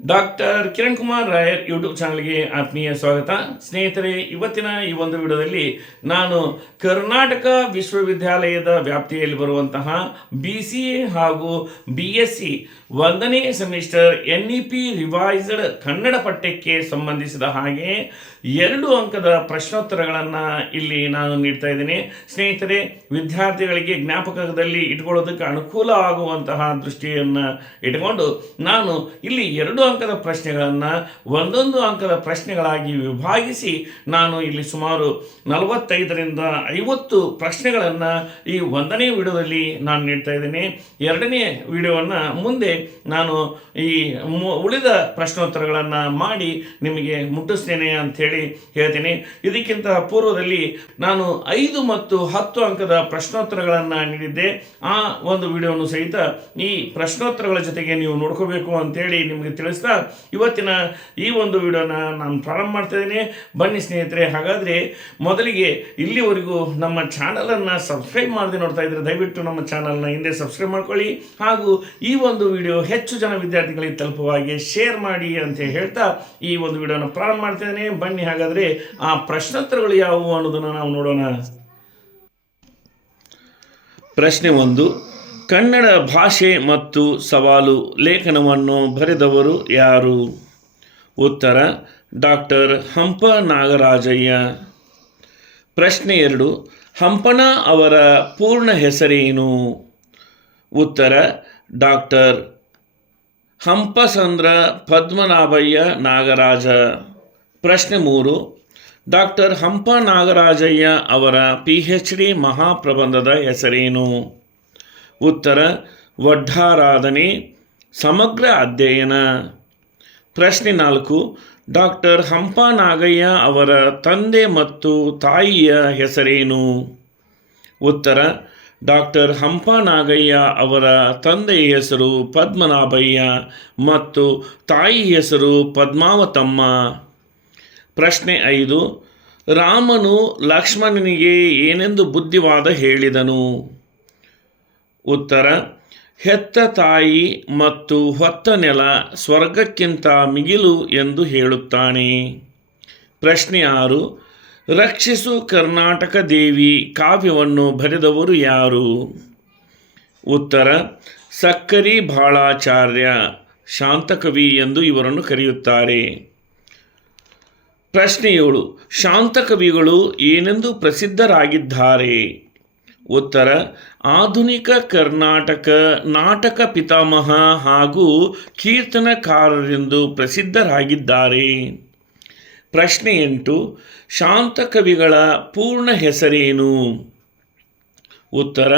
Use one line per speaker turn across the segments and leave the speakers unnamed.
Doctor Kiran Kumar Rayar YouTube ಚಾನಲ್ಗೆ ಆತ್ಮೀಯ ಸ್ವಾಗತ. ಸ್ನೇಹಿತರೆ, ಇವತ್ತಿನ ಈ ಒಂದು ವಿಡಿಯೋದಲ್ಲಿ ನಾನು ಕರ್ನಾಟಕ ವಿಶ್ವವಿದ್ಯಾಲಯದ ವ್ಯಾಪ್ತಿಯಲ್ಲಿ ಬರುವಂತಹ ಬಿ ಸಿ ಎ ಹಾಗೂ ಬಿ ಎಸ್ ಸಿ ಒಂದನೇ semester N E P revised Kannada ಪಠ್ಯಕ್ಕೆ ಸಂಬಂಧಿಸಿದ ಹಾಗೆ ಎರಡು ಅಂಕದ ಪ್ರಶ್ನೋತ್ತರಗಳನ್ನು ಇಲ್ಲಿ ನಾನು ನೀಡ್ತಾ ಇದ್ದೀನಿ. ಸ್ನೇಹಿತರೆ, ವಿದ್ಯಾರ್ಥಿಗಳಿಗೆ ಜ್ಞಾಪಕದಲ್ಲಿ ಇಟ್ಕೊಳ್ಳೋದಕ್ಕೆ ಅನುಕೂಲ ಆಗುವಂತಹ ದೃಷ್ಟಿಯನ್ನು ಇಟ್ಕೊಂಡು ನಾನು ಇಲ್ಲಿ ಎರಡು ಅಂಕದ ಪ್ರಶ್ನೆಗಳನ್ನು ಒಂದೊಂದು ಅಂಕದ ಪ್ರಶ್ನೆಗಳಾಗಿ ವಿಭಾಗಿಸಿ ನಾನು ಇಲ್ಲಿ ಸುಮಾರು ನಲವತ್ತೈದರಿಂದ ಐವತ್ತು ಪ್ರಶ್ನೆಗಳನ್ನು ಈ ಒಂದನೇ ವಿಡಿಯೋದಲ್ಲಿ ನಾನು ನೀಡ್ತಾ ಇದ್ದೀನಿ. ಎರಡನೇ ವಿಡಿಯೋವನ್ನು ಮುಂದೆ ನಾನು ಈ ಉಳಿದ ಪ್ರಶ್ನೋತ್ತರಗಳನ್ನು ಮಾಡಿ ನಿಮಗೆ ಮುಟ್ಟಿಸ್ತೇನೆ ಅಂಥೇಳಿ ಹೇಳ್ತೀನಿ. ಇದಕ್ಕಿಂತ ಪೂರ್ವದಲ್ಲಿ ನಾನು ಐದು ಮತ್ತು ಹತ್ತು ಅಂಕದ ಪ್ರಶ್ನೋತ್ತರಗಳನ್ನು ನೀಡಿದ್ದೆ. ಆ ಒಂದು ವಿಡಿಯೋನು ಸಹಿತ ಈ ಪ್ರಶ್ನೋತ್ತರಗಳ ಜೊತೆಗೆ ನೀವು ನೋಡ್ಕೋಬೇಕು ಅಂತೇಳಿ ನಿಮಗೆ ಇವತ್ತಿನ ಈ ಒಂದು ವಿಡಿಯೋನ ನಾನು ಪ್ರಾರಂಭ ಮಾಡ್ತಾ ಇದ್ದೀನಿ. ಬನ್ನಿ ಸ್ನೇಹಿತರೆ, ಹಾಗಾದರೆ ಮೊದಲಿಗೆ ಇಲ್ಲಿವರೆಗೂ ನಮ್ಮ ಚಾನಲನ್ನು ಸಬ್ಸ್ಕ್ರೈಬ್ ಮಾಡದೆ ನೋಡ್ತಾ ಇದ್ದರೆ ದಯವಿಟ್ಟು ನಮ್ಮ ಚಾನಲ್ನ ಹಿಂದೆ ಸಬ್ಸ್ಕ್ರೈಬ್ ಮಾಡ್ಕೊಳ್ಳಿ. ಹಾಗೂ ಈ ಒಂದು ವಿಡಿಯೋ ಹೆಚ್ಚು ಜನ ವಿದ್ಯಾರ್ಥಿಗಳಿಗೆ ತಲುಪುವ ಹಾಗೆ ಶೇರ್ ಮಾಡಿ ಅಂತ ಹೇಳ್ತಾ ಈ ಒಂದು ವಿಡಿಯೋನ ಪ್ರಾರಂಭ ಮಾಡ್ತಾ ಇದ್ದೀನಿ. ಬನ್ನಿ ಹಾಗಾದರೆ ಆ ಪ್ರಶ್ನೋತ್ತರಗಳು ಯಾವುವು ಅನ್ನೋದನ್ನು ನಾವು ನೋಡೋಣ. ಪ್ರಶ್ನೆ ಒಂದು ಕನ್ನಡ ಭಾಷೆ ಮತ್ತು ಸವಾಲು ಲೇಖನವನ್ನು ಬರೆದವರು ಯಾರು? ಉತ್ತರ, ಡಾಕ್ಟರ್ ಹಂಪ ನಾಗರಾಜಯ್ಯ. ಪ್ರಶ್ನೆ ಎರಡು, ಹಂಪನ ಅವರ ಪೂರ್ಣ ಹೆಸರೇನು? ಉತ್ತರ, ಡಾಕ್ಟರ್ ಹಂಪಸಂದ್ರ ಪದ್ಮನಾಭಯ್ಯ ನಾಗರಾಜ. ಪ್ರಶ್ನೆ ಮೂರು, ಡಾಕ್ಟರ್ ಹಂಪ ನಾಗರಾಜಯ್ಯ ಅವರ ಪಿ ಹೆಚ್ ಡಿ ಮಹಾಪ್ರಬಂಧದ ಹೆಸರೇನು? ಉತ್ತರ ವಡ್ಡಾರಾಧನೆ ಸಮಗ್ರ ಅಧ್ಯಯನ. ಪ್ರಶ್ನೆ ನಾಲ್ಕು ಡಾಕ್ಟರ್ ಹಂಪನಾಗಯ್ಯ ಅವರ ತಂದೆ ಮತ್ತು ತಾಯಿಯ ಹೆಸರೇನು? ಉತ್ತರ ಡಾಕ್ಟರ್ ಹಂಪನಾಗಯ್ಯ ಅವರ ತಂದೆಯ ಹೆಸರು ಪದ್ಮನಾಭಯ್ಯ ಮತ್ತು ತಾಯಿ ಹೆಸರು ಪದ್ಮಾವತಮ್ಮ. ಪ್ರಶ್ನೆ ಐದು, ರಾಮನು ಲಕ್ಷ್ಮಣನಿಗೆ ಏನೆಂದು ಬುದ್ಧಿವಾದ ಹೇಳಿದನು? ಉತ್ತರ, ಹೆತ್ತ ತಾಯಿ ಮತ್ತು ಹೊತ್ತ ನೆಲ ಸ್ವರ್ಗಕ್ಕಿಂತ ಮಿಗಿಲು ಎಂದು ಹೇಳುತ್ತಾನೆ. ಪ್ರಶ್ನೆ ಆರು, ರಕ್ಷಿಸು ಕರ್ನಾಟಕ ದೇವಿ ಕಾವ್ಯವನ್ನು ಬರೆದವರು ಯಾರು? ಉತ್ತರ, ಸಕ್ಕರಿ ಬಾಳಾಚಾರ್ಯ, ಶಾಂತಕವಿ ಎಂದು ಇವರನ್ನು ಕರೆಯುತ್ತಾರೆ. ಪ್ರಶ್ನೆ ಏಳು, ಶಾಂತಕವಿಗಳು ಏನೆಂದು ಪ್ರಸಿದ್ಧರಾಗಿದ್ದಾರೆ? ಉತ್ತರ ಆಧುನಿಕ ಕರ್ನಾಟಕ ನಾಟಕ ಪಿತಾಮಹ ಹಾಗೂ ಕೀರ್ತನಕಾರರೆಂದು ಪ್ರಸಿದ್ಧರಾಗಿದ್ದಾರೆ. ಪ್ರಶ್ನೆ ಎಂಟು ಶಾಂತಕವಿಗಳ ಪೂರ್ಣ ಹೆಸರೇನು? ಉತ್ತರ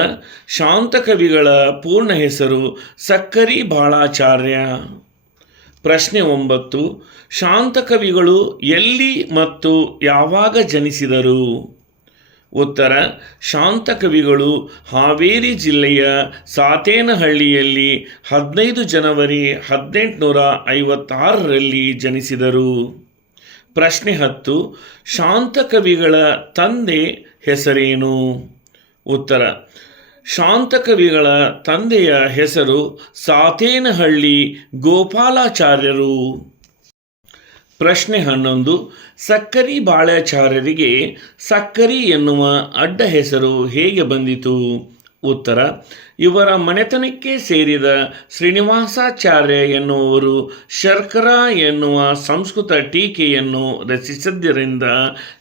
ಶಾಂತಕವಿಗಳ ಪೂರ್ಣ ಹೆಸರು ಸಕ್ಕರಿ ಬಾಳಾಚಾರ್ಯ. ಪ್ರಶ್ನೆ ಒಂಬತ್ತು ಶಾಂತಕವಿಗಳು ಎಲ್ಲಿ ಮತ್ತು ಯಾವಾಗ ಜನಿಸಿದರು? ಉತ್ತರ, ಶಾಂತಕವಿಗಳು ಹಾವೇರಿ ಜಿಲ್ಲೆಯ ಸಾತೇನಹಳ್ಳಿಯಲ್ಲಿ ಹದಿನೈದು ಜನವರಿ ಹದಿನೆಂಟುನೂರ ಐವತ್ತಾರರಲ್ಲಿ ಜನಿಸಿದರು. ಪ್ರಶ್ನೆ ಹತ್ತು, ಶಾಂತಕವಿಗಳ ತಂದೆ ಹೆಸರೇನು? ಉತ್ತರ, ಶಾಂತಕವಿಗಳ ತಂದೆಯ ಹೆಸರು ಸಾತೇನಹಳ್ಳಿ ಗೋಪಾಲಾಚಾರ್ಯರು. ಪ್ರಶ್ನೆ ಹನ್ನೊಂದು, ಸಕ್ಕರಿ ಬಾಳಾಚಾರ್ಯರಿಗೆ ಸಕ್ಕರಿ ಎನ್ನುವ ಅಡ್ಡ ಹೆಸರು ಹೇಗೆ ಬಂದಿತು? ಉತ್ತರ, ಇವರ ಮನೆತನಕ್ಕೆ ಸೇರಿದ ಶ್ರೀನಿವಾಸಾಚಾರ್ಯ ಎನ್ನುವರು ಶರ್ಕರ ಎನ್ನುವ ಸಂಸ್ಕೃತ ಟೀಕೆಯನ್ನು ರಚಿಸಿದ್ದರಿಂದ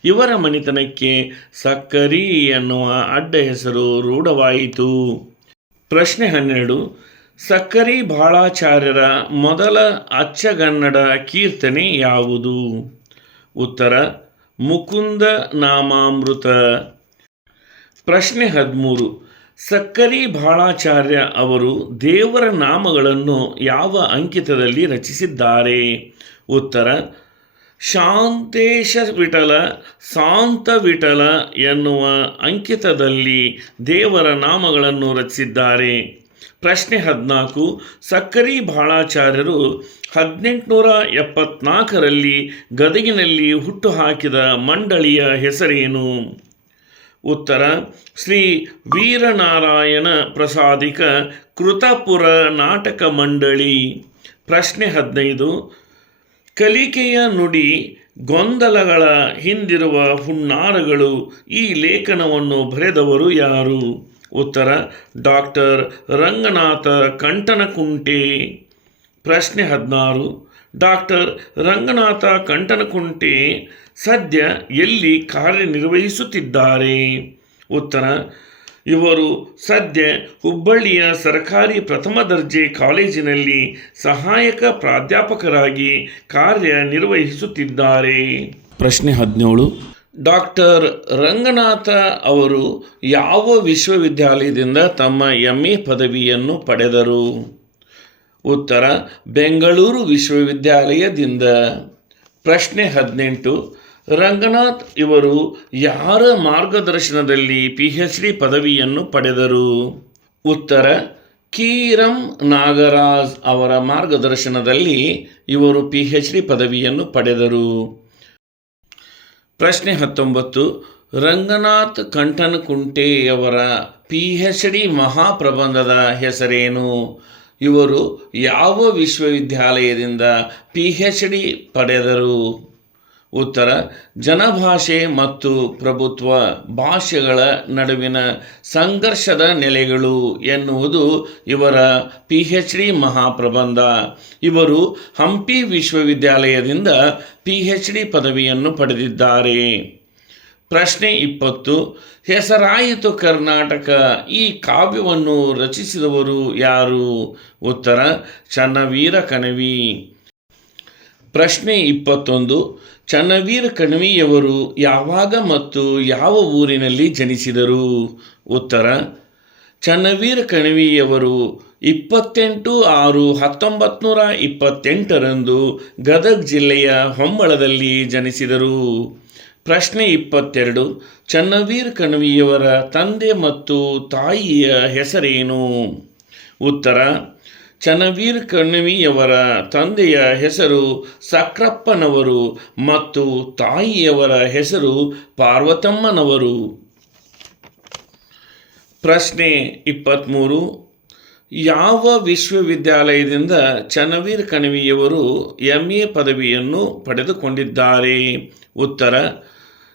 ಇವರ ಮನೆತನಕ್ಕೆ ಸಕ್ಕರಿ ಎನ್ನುವ ಅಡ್ಡ ಹೆಸರು ರೂಢವಾಯಿತು. ಪ್ರಶ್ನೆ ಹನ್ನೆರಡು ಸಕ್ಕರಿ ಬಾಳಾಚಾರ್ಯರ ಮೊದಲ ಅಚ್ಚಗನ್ನಡ ಕೀರ್ತನೆ ಯಾವುದು? ಉತ್ತರ ಮುಕುಂದ ನಾಮಾಮೃತ ಪ್ರಶ್ನೆ ಹದಿಮೂರು. ಸಕ್ಕರಿ ಬಾಳಾಚಾರ್ಯ ಅವರು ದೇವರ ನಾಮಗಳನ್ನು ಯಾವ ಅಂಕಿತದಲ್ಲಿ ರಚಿಸಿದ್ದಾರೆ? ಉತ್ತರ ಶಾಂತೇಶ ವಿಠಲ ಶಾಂತ ವಿಠಲ ಎನ್ನುವ ಅಂಕಿತದಲ್ಲಿ ದೇವರ ನಾಮಗಳನ್ನು ರಚಿಸಿದ್ದಾರೆ. ಪ್ರಶ್ನೆ ಹದಿನಾಲ್ಕು, ಸಕ್ಕರಿ ಬಾಳಾಚಾರ್ಯರು ಹದಿನೆಂಟುನೂರ ಎಪ್ಪತ್ನಾಲ್ಕರಲ್ಲಿ ಗದಗಿನಲ್ಲಿ ಹುಟ್ಟುಹಾಕಿದ ಮಂಡಳಿಯ ಹೆಸರೇನು? ಉತ್ತರ, ಶ್ರೀ ವೀರನಾರಾಯಣ ಪ್ರಸಾದಿಕ ಕೃತಪುರ ನಾಟಕ ಮಂಡಳಿ. ಪ್ರಶ್ನೆ ಹದಿನೈದು, ಕಲಿಕೆಯ ನುಡಿ ಗೊಂದಲಗಳ ಹಿಂದಿರುವ ಹುನ್ನಾರಗಳು ಈ ಲೇಖನವನ್ನು ಬರೆದವರು ಯಾರು? ಉತ್ತರ, ಡಾಕ್ಟರ್ ರಂಗನಾಥ ಕಂಟನಕುಂಟೆ ಪ್ರಶ್ನೆ ಹದಿನಾರು, ಡಾಕ್ಟರ್ ರಂಗನಾಥ ಕಂಟನಕುಂಟೆ ಸದ್ಯ ಎಲ್ಲಿ ಕಾರ್ಯನಿರ್ವಹಿಸುತ್ತಿದ್ದಾರೆ? ಉತ್ತರ, ಇವರು ಸದ್ಯ ಹುಬ್ಬಳ್ಳಿಯ ಸರ್ಕಾರಿ ಪ್ರಥಮ ದರ್ಜೆ ಕಾಲೇಜಿನಲ್ಲಿ ಸಹಾಯಕ ಪ್ರಾಧ್ಯಾಪಕರಾಗಿ ಕಾರ್ಯನಿರ್ವಹಿಸುತ್ತಿದ್ದಾರೆ. ಪ್ರಶ್ನೆ ಹದಿನೇಳು ಡಾಕ್ಟರ್ ರಂಗನಾಥ ಅವರು ಯಾವ ವಿಶ್ವವಿದ್ಯಾಲಯದಿಂದ ತಮ್ಮ ಎಂ ಎ ಪದವಿಯನ್ನು ಪಡೆದರು? ಉತ್ತರ, ಬೆಂಗಳೂರು ವಿಶ್ವವಿದ್ಯಾಲಯದಿಂದ. ಪ್ರಶ್ನೆ ಹದಿನೆಂಟು, ರಂಗನಾಥ್ ಇವರು ಯಾರ ಮಾರ್ಗದರ್ಶನದಲ್ಲಿ ಪಿ ಎಚ್ ಡಿ ಪದವಿಯನ್ನು ಪಡೆದರು? ಉತ್ತರ, ಕೀರಂ ನಾಗರಾಜ್ ಅವರ ಮಾರ್ಗದರ್ಶನದಲ್ಲಿ ಇವರು ಪಿ ಎಚ್ ಡಿ ಪದವಿಯನ್ನು ಪಡೆದರು. ಪ್ರಶ್ನೆ ಹತ್ತೊಂಬತ್ತು, ರಂಗನಾಥ್ ಕಂಠನಕುಂಟೆಯವರ ಪಿ ಎಚ್ ಡಿ ಮಹಾಪ್ರಬಂಧದ ಹೆಸರೇನು? ಇವರು ಯಾವ ವಿಶ್ವವಿದ್ಯಾಲಯದಿಂದ ಪಿ ಎಚ್ ಡಿ ಪಡೆದರು? ಉತ್ತರ, ಜನಭಾಷೆ ಮತ್ತು ಪ್ರಭುತ್ವ ಭಾಷೆಗಳ ನಡುವಿನ ಸಂಘರ್ಷದ ನೆಲೆಗಳು ಎನ್ನುವುದು ಇವರ ಪಿ ಎಚ್ ಡಿ ಮಹಾಪ್ರಬಂಧ. ಇವರು ಹಂಪಿ ವಿಶ್ವವಿದ್ಯಾಲಯದಿಂದ ಪಿ ಹೆಚ್ ಡಿ ಪದವಿಯನ್ನು ಪಡೆದಿದ್ದಾರೆ. ಪ್ರಶ್ನೆ ಇಪ್ಪತ್ತು, ಹೆಸರಾಯಿತು ಕರ್ನಾಟಕ, ಈ ಕಾವ್ಯವನ್ನು ರಚಿಸಿದವರು ಯಾರು? ಉತ್ತರ, ಚನ್ನವೀರ ಕಣವಿ. ಪ್ರಶ್ನೆ ಇಪ್ಪತ್ತೊಂದು. ಚನ್ನವೀರ ಕಣವಿಯವರು ಯಾವಾಗ ಮತ್ತು ಯಾವ ಊರಿನಲ್ಲಿ ಜನಿಸಿದರು? ಉತ್ತರ, ಚನ್ನವೀರ ಕಣವಿಯವರು ಇಪ್ಪತ್ತೆಂಟು ಆರು ಹತ್ತೊಂಬತ್ತು ನೂರ ಇಪ್ಪತ್ತೆಂಟರಂದು ಗದಗ ಜಿಲ್ಲೆಯ ಹೊಂಬಳದಲ್ಲಿ ಜನಿಸಿದರು. ಪ್ರಶ್ನೆ ಇಪ್ಪತ್ತೆರಡು, ಚನ್ನವೀರ್ ಕಣವಿಯವರ ತಂದೆ ಮತ್ತು ತಾಯಿಯ ಹೆಸರೇನು? ಉತ್ತರ ಚನ್ನವೀರ್ ಕಣವಿಯವರ ತಂದೆಯ ಹೆಸರು ಸಕ್ರಪ್ಪನವರು ಮತ್ತು ತಾಯಿಯವರ ಹೆಸರು ಪಾರ್ವತಮ್ಮನವರು. ಪ್ರಶ್ನೆ ಇಪ್ಪತ್ತ್ಮೂರು ಯಾವ ವಿಶ್ವವಿದ್ಯಾಲಯದಿಂದ ಚನವೀರ್ ಕಣವಿಯವರು ಎಂ ಎ ಪದವಿಯನ್ನು ಪಡೆದುಕೊಂಡಿದ್ದಾರೆ? ಉತ್ತರ,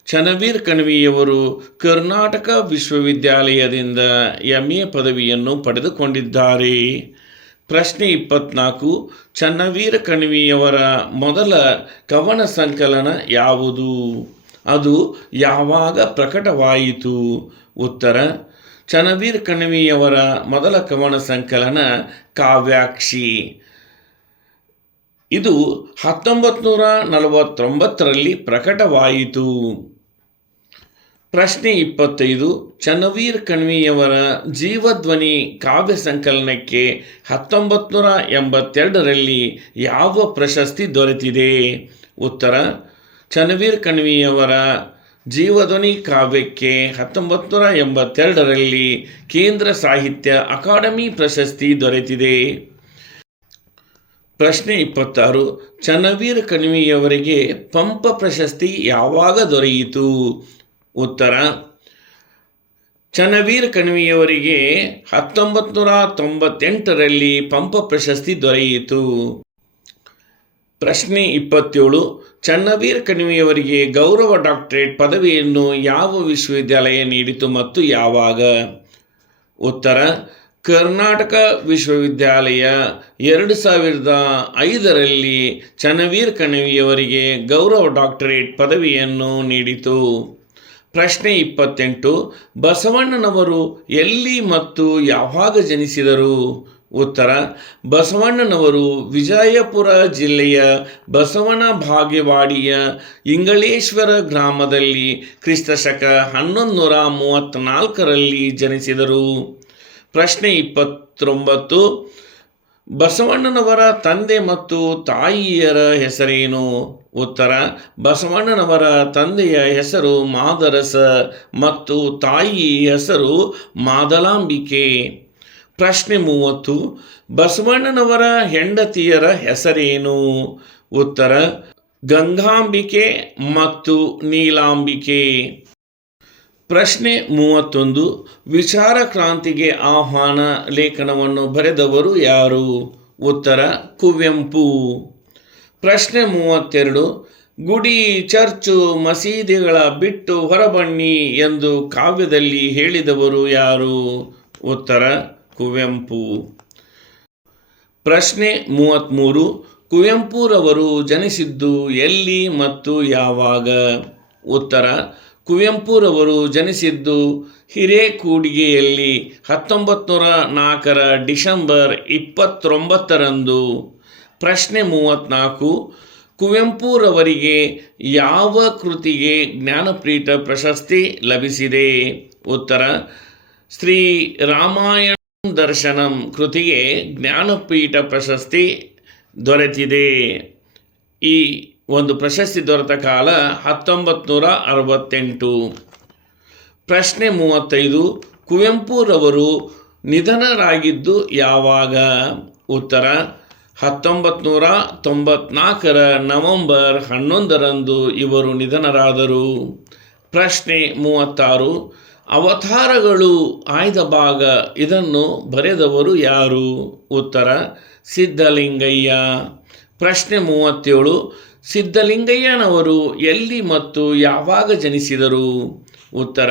ಚನವೀರ್ ಕಣವಿಯವರು ಕರ್ನಾಟಕ ವಿಶ್ವವಿದ್ಯಾಲಯದಿಂದ ಎಂ ಎ ಪದವಿಯನ್ನು ಪಡೆದುಕೊಂಡಿದ್ದಾರೆ. ಪ್ರಶ್ನೆ ಇಪ್ಪತ್ನಾಲ್ಕು, ಚನ್ನವೀರ ಕಣವಿಯವರ ಮೊದಲ ಕವನ ಸಂಕಲನ ಯಾವುದು? ಅದು ಯಾವಾಗ ಪ್ರಕಟವಾಯಿತು? ಉತ್ತರ, ಚನ್ನವೀರ ಕಣವಿಯವರ ಮೊದಲ ಕವನ ಸಂಕಲನ ಕಾವ್ಯಾಕ್ಷಿ. ಇದು ಹತ್ತೊಂಬತ್ತು ನೂರ ನಲವತ್ತೊಂಬತ್ತರಲ್ಲಿ ಪ್ರಕಟವಾಯಿತು. ಪ್ರಶ್ನೆ ಇಪ್ಪತ್ತೈದು, ಚನ್ನವೀರ್ ಕಣ್ವಿಯವರ ಜೀವಧ್ವನಿ ಕಾವ್ಯ ಸಂಕಲನಕ್ಕೆ ಹತ್ತೊಂಬತ್ತು ನೂರ ಎಂಬತ್ತೆರಡರಲ್ಲಿ ಯಾವ ಪ್ರಶಸ್ತಿ ದೊರೆತಿದೆ? ಉತ್ತರ, ಚನ್ನವೀರ್ ಕಣ್ವಿಯವರ ಜೀವಧ್ವನಿ ಕಾವ್ಯಕ್ಕೆ ಹತ್ತೊಂಬತ್ತು ನೂರ ಎಂಬತ್ತೆರಡರಲ್ಲಿ ಕೇಂದ್ರ ಸಾಹಿತ್ಯ ಅಕಾಡೆಮಿ ಪ್ರಶಸ್ತಿ ದೊರೆತಿದೆ. ಪ್ರಶ್ನೆ ಇಪ್ಪತ್ತಾರು, ಚನ್ನವೀರ್ ಕಣ್ವಿಯವರಿಗೆ ಪಂಪ ಪ್ರಶಸ್ತಿ ಯಾವಾಗ ದೊರೆಯಿತು? ಉತ್ತರ, ಚನ್ನವೀರ್ ಕಣ್ವಿಯವರಿಗೆ ಹತ್ತೊಂಬತ್ತು ನೂರ ತೊಂಬತ್ತೆಂಟರಲ್ಲಿ ಪಂಪ ಪ್ರಶಸ್ತಿ ದೊರೆಯಿತು. ಪ್ರಶ್ನೆ ಇಪ್ಪತ್ತೇಳು, ಚನ್ನವೀರ್ ಕಣ್ವಿಯವರಿಗೆ ಗೌರವ ಡಾಕ್ಟರೇಟ್ ಪದವಿಯನ್ನು ಯಾವ ವಿಶ್ವವಿದ್ಯಾಲಯ ನೀಡಿತು ಮತ್ತು ಯಾವಾಗ? ಉತ್ತರ, ಕರ್ನಾಟಕ ವಿಶ್ವವಿದ್ಯಾಲಯ ಎರಡು ಸಾವಿರದ ಐದರಲ್ಲಿ ಚನ್ನವೀರ್ ಕಣವಿಯವರಿಗೆ ಗೌರವ ಡಾಕ್ಟರೇಟ್ ಪದವಿಯನ್ನು ನೀಡಿತು. ಪ್ರಶ್ನೆ ಇಪ್ಪತ್ತೆಂಟು, ಬಸವಣ್ಣನವರು ಎಲ್ಲಿ ಮತ್ತು ಯಾವಾಗ ಜನಿಸಿದರು? ಉತ್ತರ, ಬಸವಣ್ಣನವರು ವಿಜಯಪುರ ಜಿಲ್ಲೆಯ ಬಸವನ ಭಾಗ್ಯವಾಡಿಯ ಇಂಗಳೇಶ್ವರ ಗ್ರಾಮದಲ್ಲಿ ಕ್ರಿಸ್ತಶಕ ಹನ್ನೊಂದು ನೂರ ಮೂವತ್ತ್ನಾಲ್ಕರಲ್ಲಿ ಜನಿಸಿದರು. ಪ್ರಶ್ನೆ ಇಪ್ಪತ್ತೊಂಬತ್ತು ಬಸವಣ್ಣನವರ ತಂದೆ ಮತ್ತು ತಾಯಿಯರ ಹೆಸರೇನು? ಉತ್ತರ, ಬಸವಣ್ಣನವರ ತಂದೆಯ ಹೆಸರು ಮಾದರಸ ಮತ್ತು ತಾಯಿ ಹೆಸರು ಮಾದಲಾಂಬಿಕೆ. ಪ್ರಶ್ನೆ ಮೂವತ್ತು, ಬಸವಣ್ಣನವರ ಹೆಂಡತಿಯರ ಹೆಸರೇನು? ಉತ್ತರ, ಗಂಗಾಂಬಿಕೆ ಮತ್ತು ನೀಲಾಂಬಿಕೆ. ಪ್ರಶ್ನೆ ಮೂವತ್ತೊಂದು, ವಿಚಾರ ಕ್ರಾಂತಿಗೆ ಆಹ್ವಾನ ಲೇಖನವನ್ನು ಬರೆದವರು ಯಾರು? ಉತ್ತರ, ಕುವೆಂಪು. ಪ್ರಶ್ನೆ ಮೂವತ್ತೆರಡು, ಗುಡಿ, ಚರ್ಚು, ಮಸೀದಿಗಳ ಬಿಟ್ಟು ಹೊರಬನ್ನಿ ಎಂದು ಕಾವ್ಯದಲ್ಲಿ ಹೇಳಿದವರು ಯಾರು? ಉತ್ತರ, ಕುವೆಂಪು. ಪ್ರಶ್ನೆ ಮೂವತ್ತ್ಮೂರು, ಕುವೆಂಪುರವರು ಜನಿಸಿದ್ದು ಎಲ್ಲಿ ಮತ್ತು ಯಾವಾಗ? ಉತ್ತರ ಕುವೆಂಪುರವರು ಜನಿಸಿದ್ದು ಹಿರೇಕೂಡಿಗೆಯಲ್ಲಿ ಹತ್ತೊಂಬತ್ತು ನೂರ ನಾಲ್ಕರ ಡಿಸೆಂಬರ್ ಇಪ್ಪತ್ತೊಂಬತ್ತರಂದು. ಪ್ರಶ್ನೆ ಮೂವತ್ತ್ನಾಲ್ಕು, ಕುವೆಂಪುರವರಿಗೆ ಯಾವ ಕೃತಿಗೆ ಜ್ಞಾನಪೀಠ ಪ್ರಶಸ್ತಿ ಲಭಿಸಿದೆ? ಉತ್ತರ, ಶ್ರೀ ರಾಮಾಯಣ ದರ್ಶನಂ ಕೃತಿಗೆ ಜ್ಞಾನಪೀಠ ಪ್ರಶಸ್ತಿ ದೊರೆತಿದೆ. ಈ ಒಂದು ಪ್ರಶಸ್ತಿ ದೊರೆತ ಕಾಲ ಹತ್ತೊಂಬತ್ತು ನೂರ ಅರವತ್ತೆಂಟು ಪ್ರಶ್ನೆ ಮೂವತ್ತೈದು, ಕುವೆಂಪುರವರು ನಿಧನರಾಗಿದ್ದು ಯಾವಾಗ? ಉತ್ತರ ಹತ್ತೊಂಬತ್ತು ನೂರ ತೊಂಬತ್ನಾಲ್ಕರ ನವೆಂಬರ್ ಹನ್ನೊಂದರಂದು ಇವರು ನಿಧನರಾದರು. ಪ್ರಶ್ನೆ ಮೂವತ್ತಾರು, ಅವತಾರಗಳು ಆಯ್ದ ಭಾಗ ಇದನ್ನು ಬರೆದವರು ಯಾರು? ಉತ್ತರ, ಸಿದ್ಧಲಿಂಗಯ್ಯ. ಪ್ರಶ್ನೆ ಮೂವತ್ತೇಳು ಸಿದ್ಧಲಿಂಗಯ್ಯನವರು ಎಲ್ಲಿ ಮತ್ತು ಯಾವಾಗ ಜನಿಸಿದರು? ಉತ್ತರ,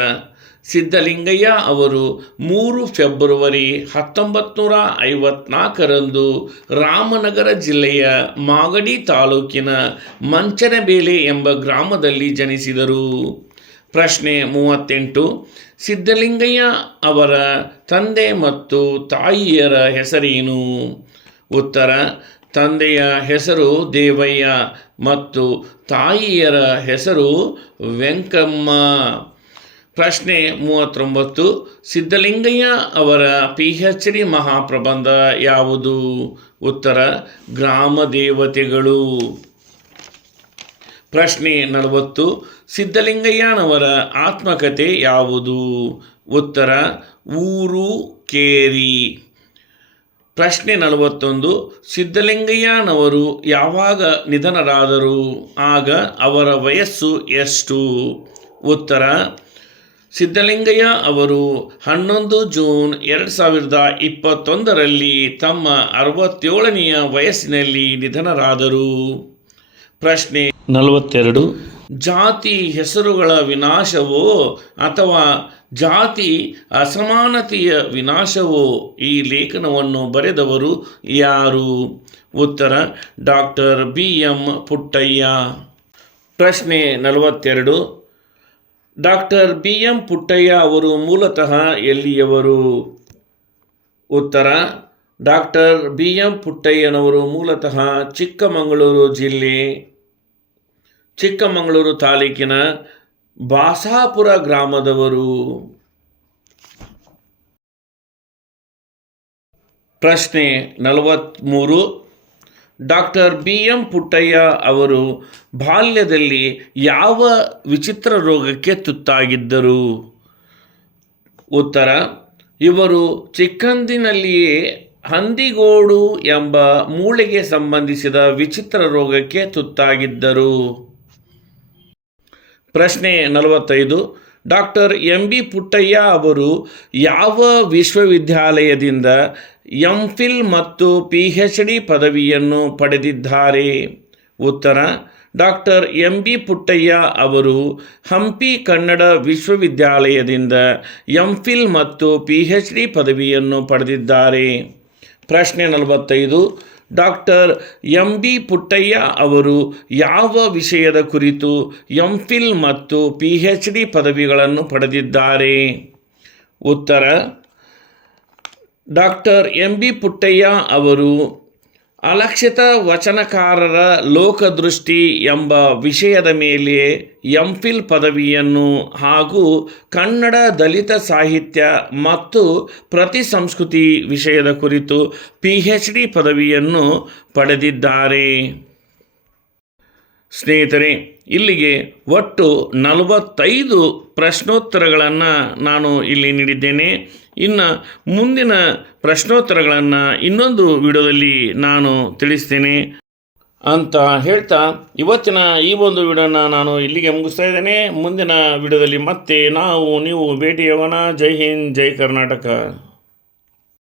ಸಿದ್ಧಲಿಂಗಯ್ಯ ಅವರು ಮೂರು ಫೆಬ್ರವರಿ ಹತ್ತೊಂಬತ್ತು ನೂರ ಐವತ್ನಾಲ್ಕರಂದು ರಾಮನಗರ ಜಿಲ್ಲೆಯ ಮಾಗಡಿ ತಾಲೂಕಿನ ಮಂಚನಬೇಲೆ ಎಂಬ ಗ್ರಾಮದಲ್ಲಿ ಜನಿಸಿದರು. ಪ್ರಶ್ನೆ ಮೂವತ್ತೆಂಟು, ಸಿದ್ಧಲಿಂಗಯ್ಯ ಅವರ ತಂದೆ ಮತ್ತು ತಾಯಿಯರ ಹೆಸರೇನು? ಉತ್ತರ ತಂದೆಯ ಹೆಸರು ದೇವಯ್ಯ ಮತ್ತು ತಾಯಿಯರ ಹೆಸರು ವೆಂಕಮ್ಮ. ಪ್ರಶ್ನೆ ಮೂವತ್ತೊಂಬತ್ತು, ಸಿದ್ಧಲಿಂಗಯ್ಯ ಅವರ ಪಿ ಎಚ್ ಡಿ ಮಹಾಪ್ರಬಂಧ ಯಾವುದು? ಉತ್ತರ, ಗ್ರಾಮ ದೇವತೆಗಳು. ಪ್ರಶ್ನೆ ನಲವತ್ತು, ಸಿದ್ಧಲಿಂಗಯ್ಯನವರ ಆತ್ಮಕಥೆ ಯಾವುದು? ಉತ್ತರ, ಊರು, ಕೇರಿ. ಪ್ರಶ್ನೆ ನಲವತ್ತೊಂದು, ಸಿದ್ಧಲಿಂಗಯ್ಯನವರು ಯಾವಾಗ ನಿಧನರಾದರು? ಆಗ ಅವರ ವಯಸ್ಸು ಎಷ್ಟು? ಉತ್ತರ, ಸಿದ್ಧಲಿಂಗಯ್ಯ ಅವರು ಹನ್ನೊಂದು ಜೂನ್ ಎರಡು ಸಾವಿರದ ಇಪ್ಪತ್ತೊಂದರಲ್ಲಿ ತಮ್ಮ ಅರವತ್ತೇಳನೆಯ ವಯಸ್ಸಿನಲ್ಲಿ ನಿಧನರಾದರು. ಪ್ರಶ್ನೆ ನಲವತ್ತೆರಡು ಜಾತಿ ಹೆಸರುಗಳ ವಿನಾಶವೋ ಅಥವಾ ಜಾತಿ ಅಸಮಾನತೆಯ ವಿನಾಶವೋ ಈ ಲೇಖನವನ್ನು ಬರೆದವರು ಯಾರು? ಉತ್ತರ, ಡಾಕ್ಟರ್ ಬಿ ಎಂ ಪುಟ್ಟಯ್ಯ. ಪ್ರಶ್ನೆ ನಲವತ್ತೆರಡು. ಡಾಕ್ಟರ್ ಬಿ ಎಂ ಪುಟ್ಟಯ್ಯ ಅವರು ಮೂಲತಃ ಎಲ್ಲಿಯವರು? ಉತ್ತರ, ಡಾಕ್ಟರ್ ಬಿ ಎಂ ಪುಟ್ಟಯ್ಯನವರು ಮೂಲತಃ ಚಿಕ್ಕಮಗಳೂರು ಜಿಲ್ಲೆ. ಚಿಕ್ಕಮಗಳೂರು ತಾಲೂಕಿನ ಬಾಸಾಪುರ ಗ್ರಾಮದವರು ಪ್ರಶ್ನೆ ನಲವತ್ತ್ಮೂರು ಡಾಕ್ಟರ್ ಬಿ ಎಂ ಪುಟ್ಟಯ್ಯ ಅವರು ಬಾಲ್ಯದಲ್ಲಿ ಯಾವ ವಿಚಿತ್ರ ರೋಗಕ್ಕೆ ತುತ್ತಾಗಿದ್ದರು? ಉತ್ತರ, ಇವರು ಚಿಕ್ಕಂದಿನಲ್ಲಿಯೇ ಹಂದಿಗೋಡು ಎಂಬ ಮೂಳೆಗೆ ಸಂಬಂಧಿಸಿದ ವಿಚಿತ್ರ ರೋಗಕ್ಕೆ ತುತ್ತಾಗಿದ್ದರು. ಪ್ರಶ್ನೆ ನಲವತ್ತೈದು. ಡಾಕ್ಟರ್ ಎಂ ಬಿ ಪುಟ್ಟಯ್ಯ ಅವರು ಯಾವ ವಿಶ್ವವಿದ್ಯಾಲಯದಿಂದ ಎಂ ಫಿಲ್ ಮತ್ತು ಪಿ ಹೆಚ್ ಡಿ ಪದವಿಯನ್ನು ಪಡೆದಿದ್ದಾರೆ? ಉತ್ತರ, ಡಾಕ್ಟರ್ ಎಂ ಬಿ ಪುಟ್ಟಯ್ಯ ಅವರು ಹಂಪಿ ಕನ್ನಡ ವಿಶ್ವವಿದ್ಯಾಲಯದಿಂದ ಎಂ ಫಿಲ್ ಮತ್ತು ಪಿ ಹೆಚ್ ಡಿ ಪದವಿಯನ್ನು ಪಡೆದಿದ್ದಾರೆ. ಪ್ರಶ್ನೆ ನಲವತ್ತೈದು. ಡಾಕ್ಟರ್ ಎಂ ಬಿ ಪುಟ್ಟಯ್ಯ ಅವರು ಯಾವ ವಿಷಯದ ಕುರಿತು ಎಂ ಫಿಲ್ ಮತ್ತು ಪಿ ಹೆಚ್ ಡಿ ಪದವಿಗಳನ್ನು ಪಡೆದಿದ್ದಾರೆ? ಉತ್ತರ. ಡಾಕ್ಟರ್ ಎಂ ಬಿ ಪುಟ್ಟಯ್ಯ ಅವರು ಅಲಕ್ಷಿತ ವಚನಕಾರರ ಲೋಕದೃಷ್ಟಿ ಎಂಬ ವಿಷಯದ ಮೇಲೆ ಎಂ ಫಿಲ್ ಪದವಿಯನ್ನು ಹಾಗೂ ಕನ್ನಡ ದಲಿತ ಸಾಹಿತ್ಯ ಮತ್ತು ಪ್ರತಿ ಸಂಸ್ಕೃತಿ ವಿಷಯದ ಕುರಿತು ಪಿ ಎಚ್ ಡಿ ಪದವಿಯನ್ನು ಪಡೆದಿದ್ದಾರೆ. ಸ್ನೇಹಿತರೆ, ಇಲ್ಲಿಗೆ ಒಟ್ಟು ನಲವತ್ತೈದು ಪ್ರಶ್ನೋತ್ತರಗಳನ್ನು ನಾನು ಇಲ್ಲಿ ನೀಡಿದ್ದೇನೆ. ಇನ್ನು ಮುಂದಿನ ಪ್ರಶ್ನೋತ್ತರಗಳನ್ನು ಇನ್ನೊಂದು ವಿಡಿಯೋದಲ್ಲಿ ನಾನು ತಿಳಿಸ್ತೇನೆ. ಅಂತ ಹೇಳ್ತಾ ಇವತ್ತಿನ ಈ ಒಂದು ವಿಡಿಯೋನ ನಾನು ಇಲ್ಲಿಗೆ ಮುಗಿಸ್ತಾ ಇದ್ದೇನೆ. ಮುಂದಿನ ವಿಡಿಯೋದಲ್ಲಿ ಮತ್ತೆ ನಾವು, ನೀವು ಭೇಟಿಯವನ ಜೈ ಹಿಂದ್, ಜೈ ಕರ್ನಾಟಕ.